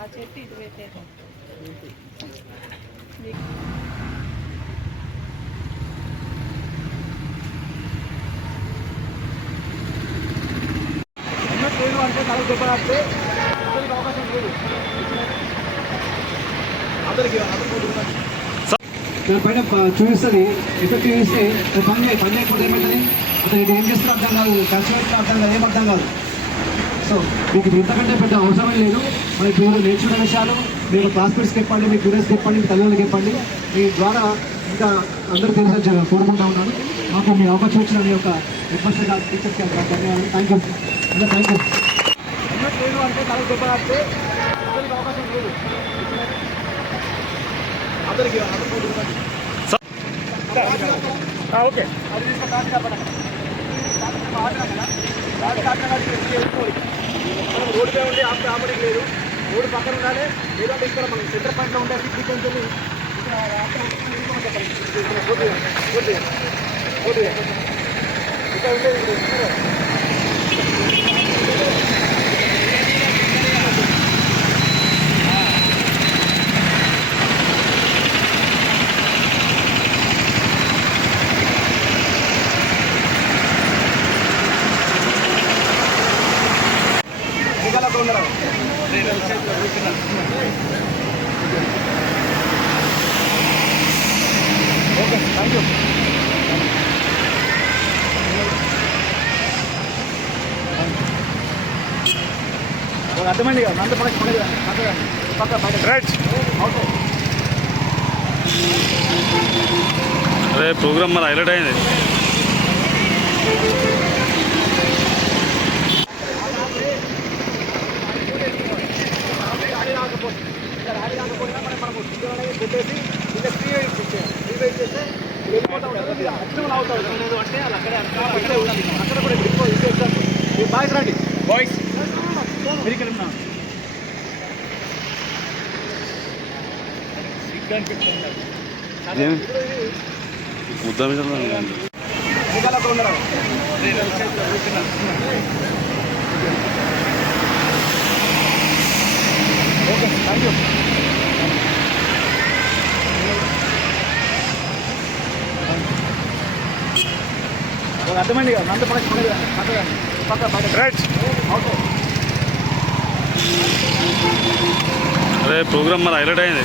ఆ చెట్టు ఇటు పెట్టేది అంటే తలకు దెబ్బలాడితే అవకాశం లేదు అందరికి దానిపైన చూపిస్తుంది ఎఫెక్టివ్ ఇస్తే పని చేయకపోతే ఏమవుతుంది అతను ఏం చేస్తారో అర్థం కాదు క్యాల్కులేషన్ అర్థం కాదు ఏం అర్థం కాదు. సో మీకు ఇంతకంటే పెద్ద అవసరం లేదు. మనకి మీరు నేర్చుకునే విషయాలు మీరు క్లాస్మేట్స్కి చెప్పండి, మీ స్టూడెంట్స్కి చెప్పండి, మీ తల్లిదండ్రులకు చెప్పండి. మీ ద్వారా ఇంకా అందరూ తెలిసి కోరుకుంటా ఉన్నాను. మాకు మీ అవకాశం ఇచ్చిన మీ యొక్క రిక్వెస్ట్ టీచర్స్కి ధన్యవాదాలు. Thank you thank you. లేదు అంటే తలకు దెబ్బలాడితే అందరికి అవకాశం లేదు అందరికి ఓకే అది తీసుకొని రోడ్డు పై ఉండి ఆపడానికి లేదు. రోడ్డు పక్కన ఉండాలి. లేదంటే ఇక్కడ మనం సెంటర్ పాయింట్లో ఉండే సిటీ కొంచెం ఇక్కడ ఉండేది ఓకే థ్యాంక్ యూ. అర్థమండి నంద పక్క రైట్. అదే ప్రోగ్రామ్ మరి హైలైట్ అయింది. రాకపోయినా మనం కొట్టేసి ఇంకా ఫ్రీ వెయిట్ చేస్తే వెళ్ళిపోతా ఉంటుంది. అక్షరం అవుతాడు అంటే అక్కడే ఉండాలి. అక్కడ కూడా మీరు బాయ్స్ రండి బాయ్స్ మీరు ఇక్కడ ఓకే థ్యాంక్ యూ. అర్థమండి నంద పక్క రైట్. ఓకే అదే ప్రోగ్రామ్ మరి హైలైట్ అయింది.